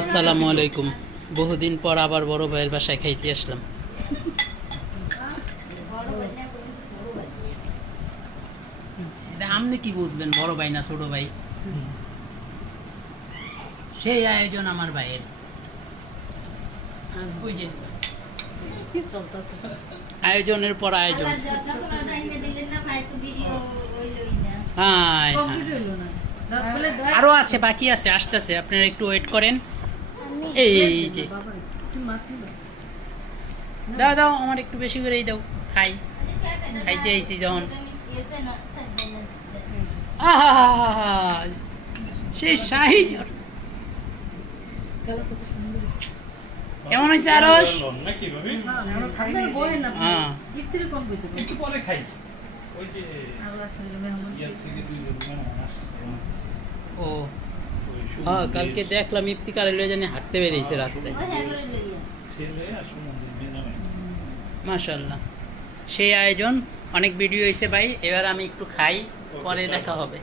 আসসালামু আলাইকুম। বহুদিন পর আবার বড় ভাইয়ের বাসায় খাইতে আসলাম। এটা আপনি কি বুঝবেন, বড় ভাই না ছোট ভাই? সেই আয়োজন আমার ভাইয়ের। ওই যে আয়োজনের পর আয়োজন। হ্যাঁ, আরো আছে, বাকি আছে, আসতেছে, আপনারা একটু ওয়েট করেন। এই যে দাও দাও, আমার একটু বেশি করেই দাও, খাই। খাইতে আইছি যখন। আহা, সেই শাহী কেমন হয়েছে আরস? ও হ্যাঁ, কালকে দেখলাম ইফতিকারে লয়ে জানি হাঁটতে বেরিয়েছে রাস্তায়। মাশাআল্লাহ, সেই আয়োজন। অনেক ভিডিও হয়েছে ভাই, এবার আমি একটু খাই, পরে দেখা হবে।